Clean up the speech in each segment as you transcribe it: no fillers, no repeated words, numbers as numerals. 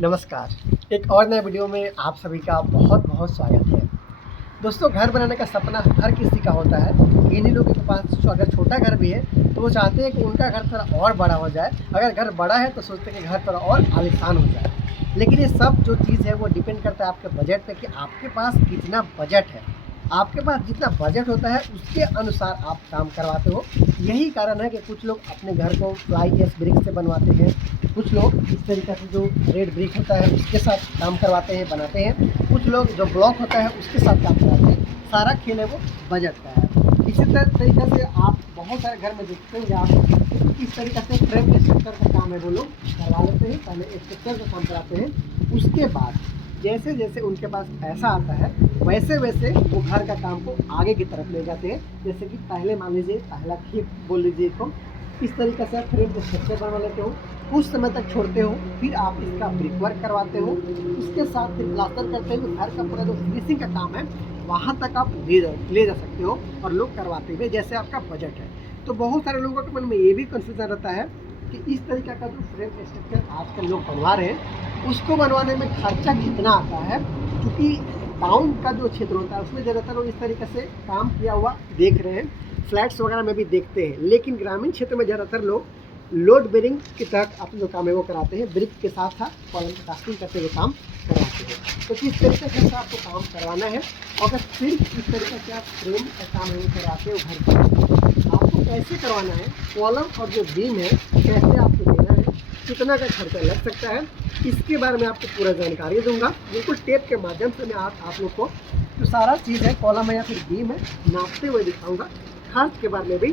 नमस्कार। एक और नए वीडियो में आप सभी का बहुत बहुत स्वागत है। दोस्तों, घर बनाने का सपना हर किसी का होता है। इन्हीं लोगों के पास जो अगर छोटा घर भी है तो वो चाहते हैं कि उनका घर थोड़ा और बड़ा हो जाए। अगर घर बड़ा है तो सोचते हैं कि घर थोड़ा और आलीशान हो जाए। लेकिन ये सब जो चीज़ है वो डिपेंड करता है आपके बजट पे कि आपके पास कितना बजट है। आपके पास जितना बजट होता है उसके अनुसार आप काम करवाते हो। यही कारण है कि कुछ लोग अपने घर को फ्लाई एश ब्रिक से बनवाते हैं, कुछ लोग इस तरीके से जो रेड ब्रिक होता है उसके साथ काम करवाते हैं, बनाते हैं। कुछ लोग जो ब्लॉक होता है उसके साथ काम कराते हैं। सारा खेल है वो बजट का है। इसी तरीके से आप बहुत सारे घर में देखते होंगे आप किस तरीके से फ्रेम स्ट्रक्चर का काम है वो लोग करवा लेते हैं। पहले स्ट्रक्चर का काम कराते हैं, उसके बाद जैसे जैसे उनके पास पैसा आता है वैसे वैसे वो घर का काम को आगे की तरफ ले जाते हैं। जैसे कि पहले मान लीजिए पहला खेप बोल लीजिए तो इस तरीके से फ्रेम के स्ट्रक्चर बनवा लेते हो, कुछ समय तक छोड़ते हो, फिर आप इसका ब्रिक वर्क करवाते हो, उसके साथ फिर प्लास्टर करते हो। घर का पूरा जो फिनिशिंग का काम है वहाँ तक आप ले जा सकते हो और लोग करवाते हुए जैसे आपका बजट है। तो बहुत सारे लोगों के मन में ये भी कंफ्यूजन रहता है कि इस तरीके का जो फ्रेम स्ट्रक्चर आजकल लोग बनवा रहे हैं उसको बनवाने में खर्चा कितना आता है। क्योंकि टाउन का जो क्षेत्र होता है उसमें ज़्यादातर लोग इस तरीके से काम किया हुआ देख रहे हैं, फ्लैट्स वगैरह में भी देखते हैं। लेकिन ग्रामीण क्षेत्र में ज़्यादातर लोग लोड बेरिंग के तहत अपने जो काम है वो कराते हैं, ब्रिक के साथ साथ कॉलम कास्टिंग करते हुए काम कराते हैं। तो किस तरीके से आपको काम करवाना है और अगर सिर्फ इस तरीके से आप फ्रेम का काम है वो कराते हो घर पर, आपको कैसे करवाना है, कॉलम और जो बीम है कैसे आपको देना है, कितना का खर्चा लग सकता है, इसके बारे में आपको पूरा जानकारी दूंगा। बिल्कुल टेप के माध्यम से मैं आप लोग को जो सारा चीज़ है, कॉलम है या फिर बीम है, नापते हुए दिखाऊंगा। खर्च के बारे में भी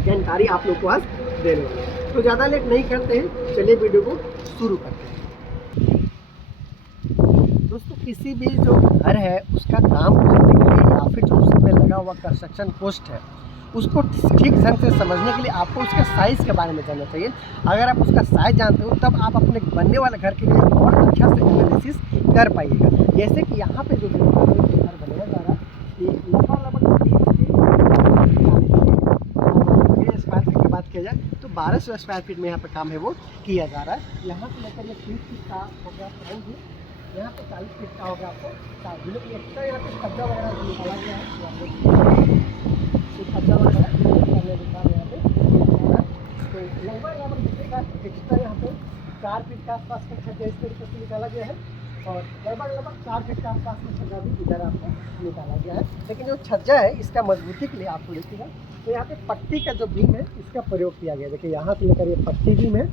जानकारी आप लोग को आज देने वाले हैं। तो ज़्यादा लेट नहीं करते हैं, चलिए वीडियो को शुरू करते हैं। दोस्तों, किसी भी जो घर है उसका काम करने के लिए या फिर जो उसमें लगा हुआ कंस्ट्रक्शन कॉस्ट है उसको ठीक ढंग से समझने के लिए आपको उसके साइज़ के बारे में जानना चाहिए। अगर आप उसका साइज़ जानते हो तब आप अपने बनने वाले घर के लिए और अच्छा से एनालिसिस कर पाइएगा। जैसे कि यहाँ पे जो घर बनाया जा रहा है ये लगभग 30 स्क्वायर फीट की बात किया जाए तो 1200 स्क्वायर फीट में यहाँ पे काम है वो किया जा रहा है। यहाँ से लेकर ये 30 फीट का हो गया फ्रंट व्यू, यहाँ पे 40 फीट का हो गया आपको साइड व्यू। एक्स्ट्रा यहाँ पे कब्जा वगैरह निकाला गया है, कब्जा वगैरह यहाँ पे तो लगभग दिखेगा एक्स्ट्रा यहाँ पे 4 फीट के आसपास का छज्जा इस तरीके से निकाला गया है और लगभग 4 फीट के आसपास का छज्जा भी इधर आपको निकाला गया है। लेकिन जो छज्जा है इसका मजबूती के लिए आपको देखिएगा तो यहाँ पे पट्टी का जो बीम है इसका प्रयोग किया गया है। देखिए यहाँ से लेकर ये पट्टी बीम है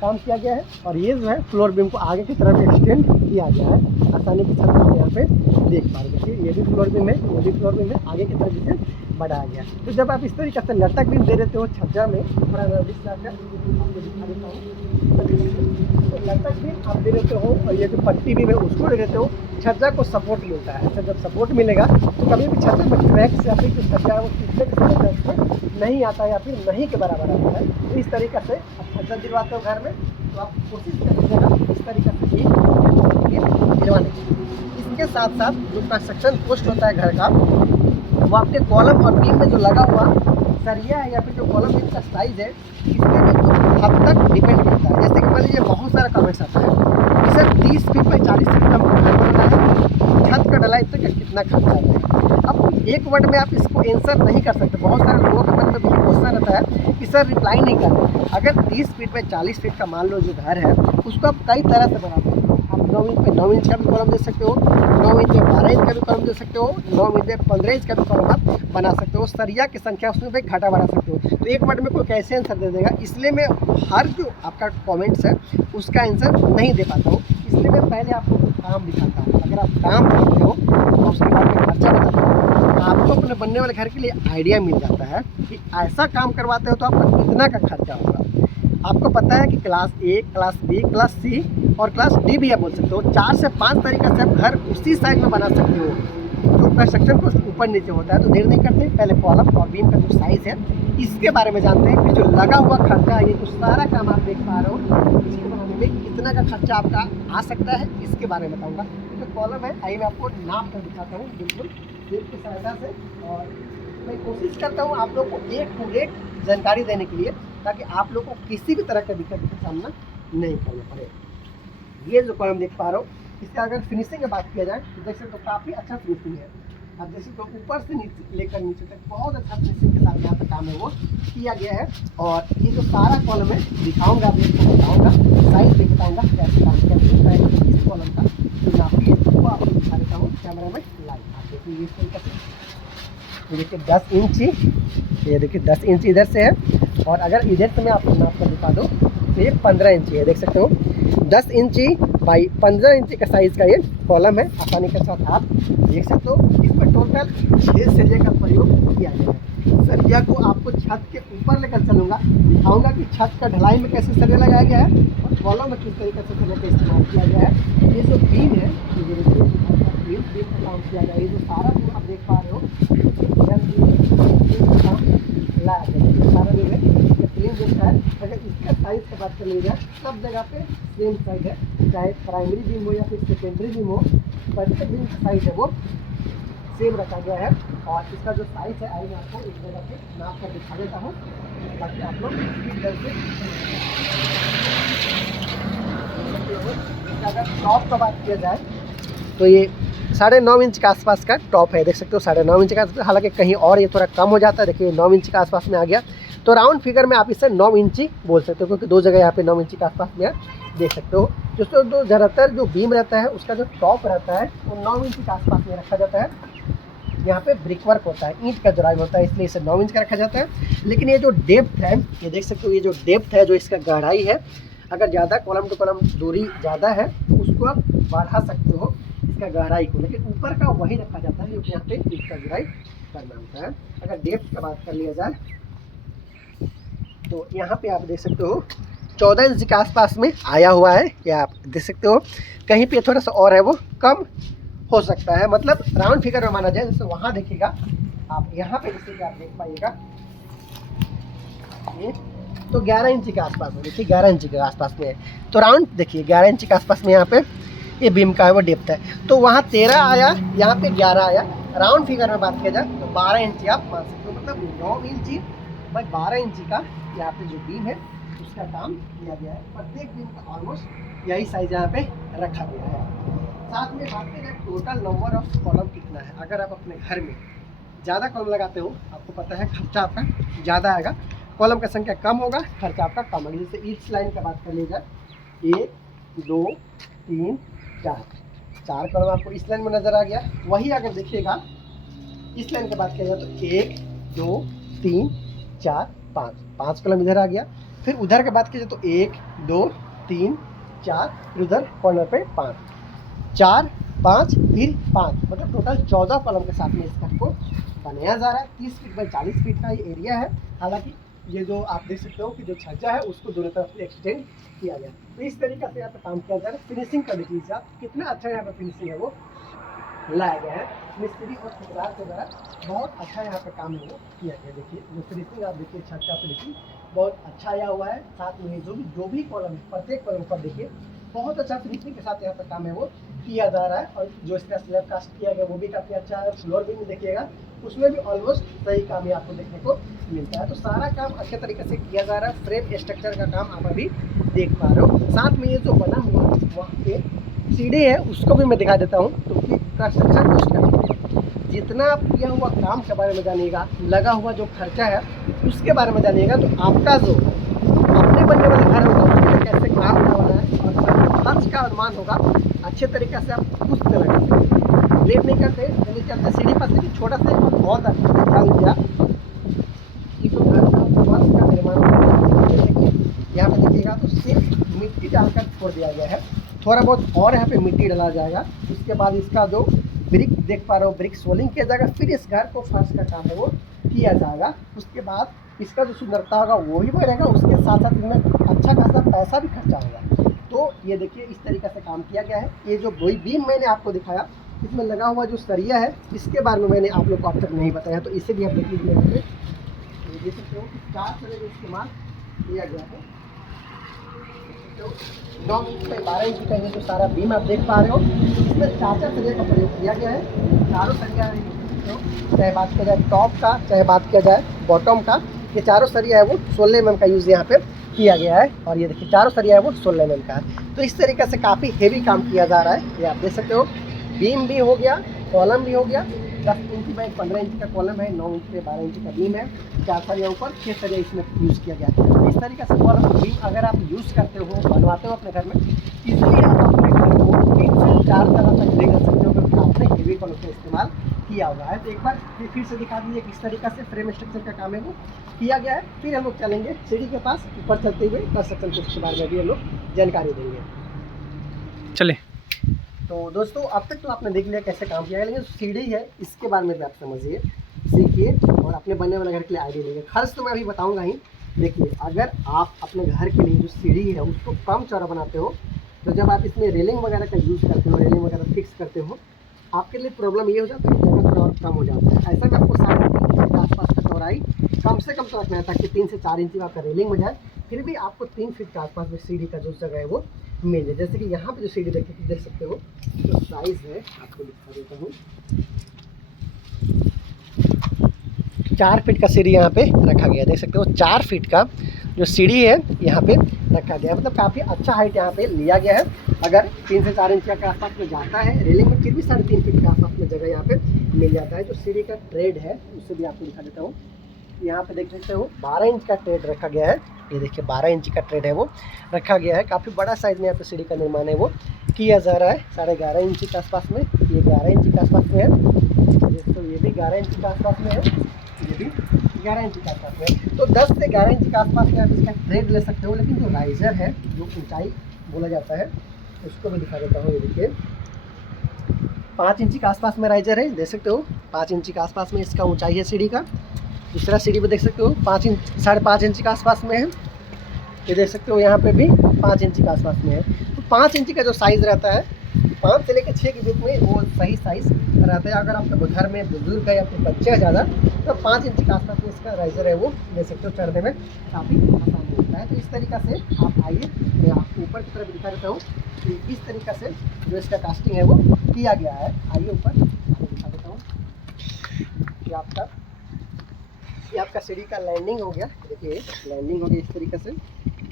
काम किया गया है और ये जो है फ्लोर बीम को आगे की तरफ एक्सटेंड किया गया है। आसानी के साथ आप यहाँ पे देख पा रहे। देखिए ये भी फ्लोर बीम है, ये भी फ्लोर बीम है, आगे की तरफ इसे बढ़ाया गया। तो जब आप इस तरीके से लटक बीम दे देते हो छज्जा में, थोड़ा आपको दिखा देता हूँ, तो लटक बीम आप दे देते हो और ये जो पट्टी बीम है उसको दे देते हो, छज्जा को सपोर्ट मिलता है। ऐसा जब सपोर्ट मिलेगा तो कभी भी छज्जा में क्रैक्स या फिर जो छज्जा है वो पिछले की तरफ नहीं आता या फिर नहीं के बराबर आता है। तो इस तरीके से आप छज्जा दिलवाते हो घर में तो आप कोशिश करिएगा इस तरीके से ही दिलवाने की। इसके साथ साथ जो कंस्ट्रक्शन कॉस्ट होता है घर का वो आपके कॉलम और बीम में जो लगा हुआ सरिया है या फिर जो कॉलम बीम का साइज़ है इसके में तो हद तक डिपेंड करता है। जैसे कि मान लीजिए बहुत सारा कमेंट्स आता है कि सर 30 फीट बाई 40 फीट का घर बनना है, छत का ढलाई तक कितना खर्चा आता है। अब एक वर्ड में आप इसको आंसर नहीं कर सकते। बहुत सारे लोगों के मन में भी क्वेश्चन रहता है कि सर रिप्लाई नहीं कर रहे। अगर 30 फीट बाई 40 फीट का मान लो जो घर है उसको आप कई तरह से बना सकते हो। आप 9 इंच पे 9 इंच का भी कॉलम दे सकते हो, 9 इंच पे 12 इंच का भी कॉलम दे सकते हो, 9 इंच पे 15 इंच का भी कॉलम आप बना सकते हो। सरिया की संख्या उसमें भी घटा बढ़ा सकते हो। तो एक वर्ड में कोई कैसे आंसर दे देगा, इसलिए मैं हर जो आपका कमेंट्स है उसका आंसर नहीं दे पाता हूँ। इसलिए मैं पहले आपको काम दिखाता हूँ। अगर आप काम करते हो तो उसके बाद में खर्चा बताता हूँ, आपको अपने बनने वाले घर के लिए आइडिया मिल जाता है कि ऐसा काम करवाते हो तो आपका कितना का खर्चा होगा। आपको पता है कि class A, class B, class C और क्लास डी भी आप बोल सकते हो। 4 से 5 तरीके से आप घर उसी साइज में बना सकते हो। जो कंस्ट्रक्शन को ऊपर नीचे होता है तो देर नहीं करते, पहले कॉलम और बीम का जो साइज़ है इसके बारे में जानते हैं। फिर जो लगा हुआ खर्चा है, ये जो सारा काम आप देख पा रहे हो इसके बनाने में कितना का खर्चा आपका आ सकता है इसके बारे में बताऊँगा। जो कॉलम है आइए मैं आपको नाप कर दिखाता हूँ बिल्कुल टेप की सहायता से। और मैं कोशिश करता हूँ आप लोग को एक जानकारी देने के लिए ताकि आप लोग को किसी भी तरह का दिक्कत का सामना नहीं करना पड़े। ये जो कॉलम देख पा रहे हो, इसका अगर फिनिशिंग की बात किया जाए तो देख सकते हो काफ़ी अच्छा फिनिशिंग है। अब जैसे तो ऊपर से नीचे लेकर नीचे तक बहुत अच्छा फिनिशिंग के साथ यहाँ पर काम है वो किया गया है। और ये जो सारा कॉलम है दिखाऊंगा, आप लोग बताऊँगा, साइज भी बताऊँगा कैसे काम किया है। इस कॉलम का जो नापी है वो आपको दिखा देता हूँ कैमरा में लाइव। आप देखिए इस तरीके से, ये देखिए 10 इंच, ये देखिए 10 इंच इधर से है। और अगर इधर से मैं आपको नाप कर दिखा दूँ तो ये 15 इंची है, देख सकते हो 10 इंची बाई 15 इंची का साइज़ का ये कॉलम है। आसानी के साथ आप देख सकते हो। इसमें टोटल 6 सरिया का प्रयोग किया गया है। सरिया को आपको छत के ऊपर लेकर चलूँगा, दिखाऊंगा कि छत का ढलाई में कैसे सरिया लगाया गया है और कॉलम में किस तरीके से सरिया का इस्तेमाल किया गया है। ये जो बीम है, ये बीम का काम किया गया है। ये जो सारा बीम आप देख पा रहे हो काम लाया गया सारा बीम है। प्लेन जैसा है, अगर इसका साइज की बात कर ली जाए सब जगह पे सेम साइज है, चाहे प्राइमरी बीम हो या फिर सेकेंडरी बीम हो, प्रत्येक बीम का साइज है वो सेम रखा गया है। और इसका जो साइज है आइए मैं आपको एक जगह पे नाप कर दिखा देता हूँ ताकि आप लोग ठीक ढंग से। अगर टॉप का बात किया जाए तो ये 9.5 इंच के आसपास का टॉप है, देख सकते हो 9.5 इंच का आसपास। हालांकि कहीं और ये थोड़ा कम हो जाता है, देखिए 9 इंच के आसपास में आ गया। तो राउंड फिगर में आप इसे 9 इंची बोल सकते हो, क्योंकि दो जगह यहाँ पे 9 इंची के आसपास में देख सकते हो। दोस्तों जो ज़्यादातर जो बीम रहता है उसका जो टॉप रहता है वो 9 इंची के आसपास में रखा जाता है। यहाँ पे ब्रिक वर्क होता है, ईंट का जुड़ाई होता है, इसलिए इसे 9 इंच का रखा जाता है। लेकिन ये जो डेप्थ है, ये देख सकते हो, ये जो डेप्थ है, जो इसका गहराई है, अगर ज़्यादा कॉलम टू कॉलम दूरी ज़्यादा है तो उसको आप बढ़ा सकते हो इसका गहराई को, लेकिन ऊपर का वही रखा जाता है क्योंकि यहाँ पे ईंट का जुड़ाई करना होता है। अगर डेप्थ का बात कर लिया जाए तो यहाँ पे आप देख सकते हो 14 इंच के आसपास में आया हुआ है, या आप देख सकते हो कहीं पे थोड़ा सा और है वो कम हो सकता है। मतलब राउंड फिगर में माना जाए, जैसे वहाँ देखिएगा आप, यहाँ पे जैसे कि आप देख पाइएगा ये तो 11 इंच के आसपास में, देखिए 11 इंच के आसपास में है। तो राउंड देखिए 11 इंच के आसपास में यहाँ पे ये बीम का है वो डेप्थ है। तो वहाँ 13 आया, यहाँ पे 11 आया। राउंड फिगर में बात किया जाए तो 12 इंची आप मान सकते हो, मतलब 9 इंची बाई 12 इंची का यहाँ पे जो बीम है उसका काम किया गया है। प्रत्येक बीम का ऑलमोस्ट यही साइज यहाँ पे रखा गया है। साथ में बात करें टोटल नंबर ऑफ कॉलम कितना है। अगर आप अपने घर में ज़्यादा कॉलम लगाते हो, आपको पता है खर्चा आपका ज़्यादा आएगा, कॉलम का संख्या कम होगा, खर्चा आपका कम होगा। जैसे ईच लाइन का बात कर ली जाए, 1 2 3 4 कॉलम आपको इस लाइन में नज़र आ गया। वही अगर देखिएगा इस लाइन की बात किया जाए तो 1 2 3 4 5 कॉलम इधर आ गया। फिर उधर की बात की जाए तो 1 2 3 4, फिर उधर कॉर्नर पे 5 4 5 फिर 5, मतलब टोटल 14 कॉलम के साथ में इस घर को बनाया जा रहा है। 30 फीट बाई 40 फीट का ये एरिया है। हालांकि ये जो आप देख सकते हो कि जो छज्जा है उसको दोनों तरफ से एक्सटेंड किया गया। तो इस तरीके से यहाँ पर काम किया जा रहा है। फिनिशिंग कर लीजिए आप, कितना अच्छा यहाँ पर फिनिशिंग है वो लाया गया है मिस्त्री और ठेकेदार के द्वारा। बहुत अच्छा यहाँ पे काम है वो किया गया। देखिए जो फिनिशिंग आप देखिए, छत का फिनिशिंग बहुत अच्छा आया हुआ है। साथ में जो भी कॉलम है प्रत्येक कॉलम पर देखिए बहुत अच्छा फिनिशिंग के साथ यहाँ पर काम है वो किया जा रहा है। और जो इसका स्लैब कास्ट किया गया वो भी काफ़ी अच्छा है। फ्लोर भी देखिएगा उसमें भी ऑलमोस्ट सही काम ही आपको देखने को मिलता है। तो सारा काम अच्छे तरीके से किया जा रहा है। फ्रेम स्ट्रक्चर का काम आप अभी देख पा रहे हो। साथ में ये जो बना हुआ वहाँ पे सीढ़ी है उसको भी मैं दिखा देता हूँ। तो कंस्ट्रक्शन कॉस्ट का जितना आप किया हुआ काम के बारे में जानिएगा, लगा हुआ जो खर्चा है उसके बारे में जानिएगा, तो आपका जो अपने बनने वाला घर होगा उसमें कैसे काम होने वाला है और खर्च का अनुमान होगा अच्छे तरीके से आप खुद से लगा सकते। लेट नहीं करते, चलिए चलते सीढ़ी पर। लेकिन छोटा सा एक बहुत अच्छा दिखा लीजिए आप कि जो घर का निर्माण यहाँ पर देखिएगा तो सिर्फ मिट्टी डालकर छोड़ दिया गया है। थोड़ा बहुत और यहाँ पे मिट्टी डाला जाएगा। उसके बाद इसका जो ब्रिक देख पा रहे हो, ब्रिक सोलिंग किया जाएगा। फिर इस घर को फर्श का काम है वो किया जाएगा। उसके बाद इसका जो सुंदरता होगा वो भी बढ़ेगा, उसके साथ साथ इसमें अच्छा खासा पैसा भी खर्चा होगा। तो ये देखिए इस तरीके से काम किया गया है। ये जो बीम मैंने आपको दिखाया, इसमें लगा हुआ जो सरिया है इसके बारे में मैंने आप लोग को अब तक नहीं बताया, तो इसे भी आप देख लीजिए। यहाँ पे देख सकते हो कि 4 सरिया का इस्तेमाल किया गया है। 9 इंच से 12 इंच का ये जो सारा बीम आप देख पा रहे हो, इसमें 4 सरिया का प्रयोग किया गया है। चारों सरिया चाहे बात किया जाए टॉप का, चाहे बात किया जाए बॉटम का, ये चारों सरिया है वो 16 mm का यूज़ यहाँ पे किया गया है। और ये देखिए चारों सरिया है वो 16 mm का है। तो इस तरीके से काफ़ी हेवी काम किया जा रहा है। ये आप देख सकते हो, बीम भी हो गया, कॉलम भी हो गया। 10 इंच बाई 15 इंच का कॉलम है, 9 इंच पे 12 इंच का बीम है, 4 सरिया ऊपर, 6 सरिया इसमें यूज़ किया गया है। इस तरीके से कॉलम बीम अगर आप यूज़ करते हो, बनवाते हो अपने घर में, इसलिए आप अपने घर को 3 से 4 तरह तक ले कर सकते हो, क्योंकि आपने हेवी कॉलम का इस्तेमाल किया हुआ है। तो एक बार फिर से दिखा दीजिए किस तरीके से फ्रेम स्ट्रक्चर का काम है वो किया गया है। फिर हम लोग चलेंगे सीढ़ी के पास, ऊपर चलते हुए कंस्ट्रक्शन कोर्स के बारे में भी हम लोग जानकारी देंगे। चले। तो दोस्तों अब तक तो आपने देख लिया कैसे काम किया है, लेकिन सीढ़ी है इसके बारे में भी आप समझिए, सीखिए और अपने बनने वाले घर के लिए आइडिया लीजिए। खर्च तो मैं अभी बताऊंगा ही। देखिए, अगर आप अपने घर के लिए जो सीढ़ी है उसको कम चौड़ा बनाते हो, तो जब आप इसमें रेलिंग वगैरह का यूज़ करते हो, रेलिंग वगैरह फिक्स करते हो, आपके लिए प्रॉब्लम ये हो जाता है कि जगह थोड़ा और कम हो जाता है। ऐसा में आपको 3.5 फीट के आसपास का चौड़ाई कम से कम तो रखना है, ताकि 3 से 4 इंच में आपका रेलिंग हो जाए। फिर भी आपको 3 फीट के आसपास में सीढ़ी का जो जगह है वो मिल जाए। जैसे कि यहाँ पे जो सीढ़ी देख सकते हो, जो साइज़ है आपको दिखा देता हूँ। 4 फीट का सीढ़ी यहाँ पे रखा गया है, देख सकते हो। 4 फीट का जो सीढ़ी है यहाँ पे रखा गया है, मतलब काफ़ी अच्छा हाइट यहाँ पे लिया गया है। अगर 3 से 4 इंच के आसपास में जाता है रेलिंग में, फिर भी 3.5 फीट के आसपास में जगह यहाँ पे मिल जाता है। जो सीढ़ी का ट्रेड है उससे भी आपको दिखा देता हूँ। यहाँ पे देख सकते हो 12 इंच का ट्रेड रखा गया है। ये देखिए 12 इंच का ट्रेड है वो रखा गया है। काफ़ी बड़ा साइज़ में यहाँ पे सीढ़ी का निर्माण है वो किया जा रहा है। 11.5 इंच के आसपास में, ये 11 इंच के आसपास में है। दोस्तों ये भी 11 इंच के आसपास में है, ये भी 11 इंच के आसपास में है। तो 10 से 11 इंच के आसपास में आप इसका ट्रेड ले सकते हो। लेकिन जो राइजर है, जो ऊंचाई बोला जाता है, उसको मैं दिखा देता हूँ। ये देखिए 5 इंच के आसपास में राइजर है, देख सकते हो। 5 इंच के आसपास में इसका ऊंचाई है सीढ़ी का। दूसरा सीढ़ी पे देख सकते हो 5 इंच, 5.5 इंच के आसपास में है। ये देख सकते हो यहाँ पे भी 5 इंच के आसपास में है। तो 5 इंच का जो साइज़ रहता है, 5 से लेकर 6 के बीच में वो सही साइज़ रहता है। अगर आपके घर में बुजुर्ग है या फिर बच्चे हैं ज़्यादा, तो 5 इंच के आसपास में इसका राइजर है वो ले सकते हो। चढ़ने में काफ़ी आसानी होता है। तो इस तरीक़े से आप आइए, मैं आपको ऊपर की तरफ दिखा देता हूँ कि इस तरीक़े से जो इसका कास्टिंग है वो किया गया है। आइए ऊपर आपको दिखा देता हूँ कि ये आपका सीढ़ी का लैंडिंग हो गया। देखिए लैंडिंग हो गया इस तरीके से।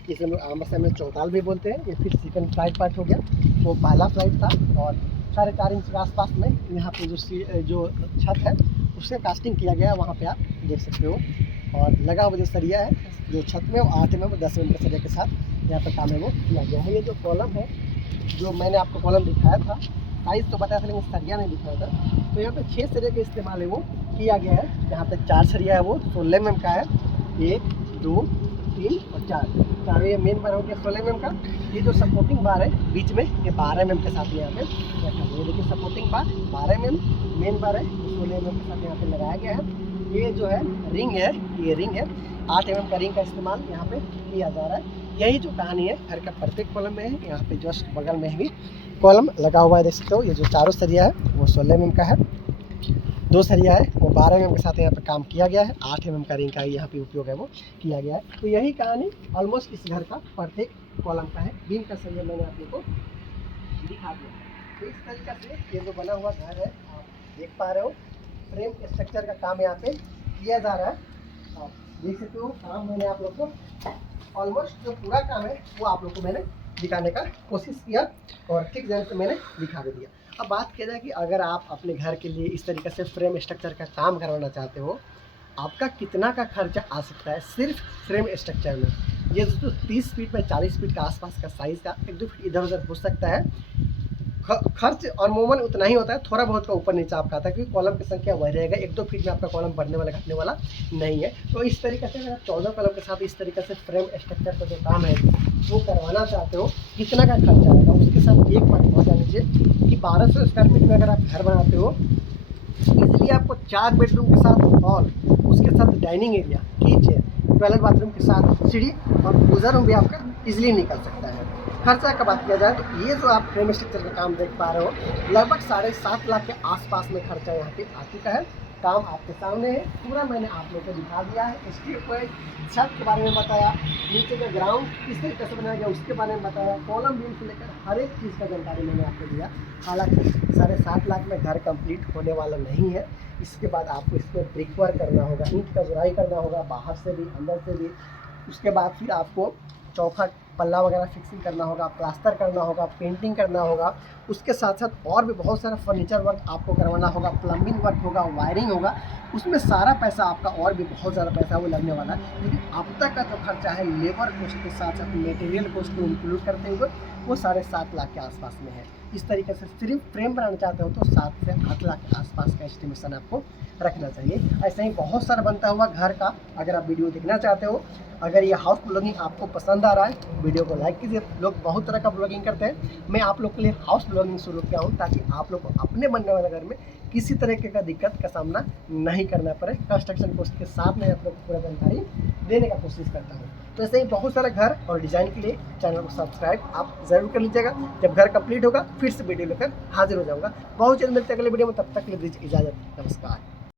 इसे हम लोग आम भाषा में चौताल भी बोलते हैं। ये फिर सेकंड फ्लाइट पार्ट हो गया। वो पहला फ्लाइट था और 4.5 इंच के आसपास में यहाँ पे जो छत है उससे कास्टिंग किया गया है, वहाँ पे आप देख सकते हो। और लगा हुआ जो सरिया है जो छत में, वो 8 mm 10 mm के सरिया के साथ यहाँ पर काम है वो किया गया है। ये जो कॉलम है, जो मैंने आपको कॉलम दिखाया था, साइज़ तो बताया था लेकिन सरिया नहीं दिखाया था। तो यहाँ पे 6 सरिया का इस्तेमाल है वो किया गया है। यहाँ पे 4 सरिया है वो 16 mm का है। 1 2 3 और 4 ये मेन बार हो गया 16 mm का। ये जो सपोर्टिंग बार है बीच में, ये 12 mm के साथ यहाँ पे रखा गया है। देखिए सपोर्टिंग बार 12 mm, मेन बार है 16 mm के साथ यहाँ पे लगाया गया है। ये जो है रिंग है, ये रिंग है 8 mm का रिंग का इस्तेमाल यहाँ पे किया जा रहा है। यही जो कहानी है घर का प्रत्येक कॉलम में है। यहाँ पे जस्ट बगल में भी कॉलम लगा हुआ है, देख सकते हो। ये जो चारों सरिया है वो 16 mm का है। 2 सरिया है वो 12 mm के साथ यहाँ पे काम किया गया है। 8 mm का रिंग का यहाँ पे उपयोग है वो किया गया है। तो यही कहानी ऑलमोस्ट इस घर का प्रत्येक कॉलम का है। बीम का सरिया मैंने आप लोग को दिखा दिया। तो इस तरीके से ये जो बना हुआ घर है आप देख पा रहे हो। फ्रेम स्ट्रक्चर का काम यहाँ पे किया जा रहा है। आप देख सकते हो काम मैंने आप लोग को ऑलमोस्ट जो पूरा काम है वो आप लोग को मैंने दिखाने का कोशिश किया और ठीक जगह पे मैंने दिखा भी दिया। अब बात किया जाए कि अगर आप अपने घर के लिए इस तरीके से फ्रेम स्ट्रक्चर का काम करवाना चाहते हो, आपका कितना का खर्चा आ सकता है सिर्फ फ्रेम स्ट्रक्चर में। ये जो 30 फीट बाई 40 फीट का आसपास का साइज़ का 1-2 फीट इधर उधर हो सकता है। खर्च और अमूमन उतना ही होता है, थोड़ा बहुत का ऊपर नीचे आपका आता है, क्योंकि कॉलम की संख्या वही रहेगा। 1-2 फीट में आपका कॉलम बढ़ने वाला घटने वाला नहीं है। तो इस तरीके से अगर आप 14 कॉलम के साथ इस तरीके से फ्रेम स्ट्रक्चर का जो काम है वो करवाना चाहते हो, कितना का खर्चा आएगा उसके साथ एक बात बहुत जान लीजिए कि 1200 स्क्वायर फीट में अगर आप घर बनाते हो, इसलिए आपको 4 बेडरूम के साथ हॉल, उसके साथ dining area, kitchen, toilet bathroom के साथ सीढ़ी और पूजा रूम भी आपका इजीली निकल सकता है। खर्चा का बात किया जाए तो ये जो आप फ्रेम स्ट्रक्चर का काम देख पा रहे हो, लगभग 7.5 लाख के आसपास में खर्चा यहाँ पे आ चुका है। काम आपके सामने है, पूरा मैंने आप लोग को दिखा दिया है। स्टेप वाइज छत के बारे में बताया, नीचे का ग्राउंड किस तरीके से बनाया गया उसके बारे में बताया, कॉलम बीम से लेकर हर एक चीज़ का जानकारी मैंने आपको दिया। हालांकि 7.5 लाख में घर कंप्लीट होने वाला नहीं है। इसके बाद आपको इसको ब्रिक वर्क करना होगा, ईंट का जुराई करना होगा, बाहर से भी अंदर से भी। उसके बाद फिर आपको चौखट पल्ला वगैरह फिक्सिंग करना होगा, प्लास्टर करना होगा, पेंटिंग करना होगा। उसके साथ साथ और भी बहुत सारा फर्नीचर वर्क आपको करवाना होगा, प्लम्बिंग वर्क होगा, वायरिंग होगा। उसमें सारा पैसा आपका और भी बहुत ज़्यादा पैसा वो लगने वाला है। लेकिन अब तक का जो खर्चा है लेबर कॉस्ट के साथ साथ मटेरियल कॉस्ट को इंक्लूड करते हुए वो 7.5 लाख के आसपास में है। इस तरीके से सिर्फ फ्रेम बनाना चाहते हो तो 7 से 8 लाख के आसपास का एस्टिमेशन आपको रखना चाहिए। ऐसे ही बहुत सारा बनता हुआ घर का अगर आप वीडियो देखना चाहते हो, अगर ये हाउस ब्लॉगिंग आपको पसंद आ रहा है वीडियो को लाइक कीजिए। लोग बहुत तरह का ब्लॉगिंग करते हैं, मैं आप लोग के लिए हाउस ब्लॉगिंग शुरू किया हूँ ताकि आप लोग को अपने बनने वाले घर में किसी तरीके का दिक्कत का सामना नहीं करना पड़े। कंस्ट्रक्शन कॉस्ट के साथ मैं आप लोग को पूरा जानकारी देने का कोशिश करता हूँ। तो ऐसे ही बहुत सारा घर और डिज़ाइन के लिए चैनल को सब्सक्राइब आप ज़रूर कर लीजिएगा। जब घर कंप्लीट होगा फिर से वीडियो लेकर हाजिर हो जाऊँगा। बहुत जल्द मिलते हैं अगले वीडियो में, तब तक के लिए दीजिए इजाज़त, नमस्कार।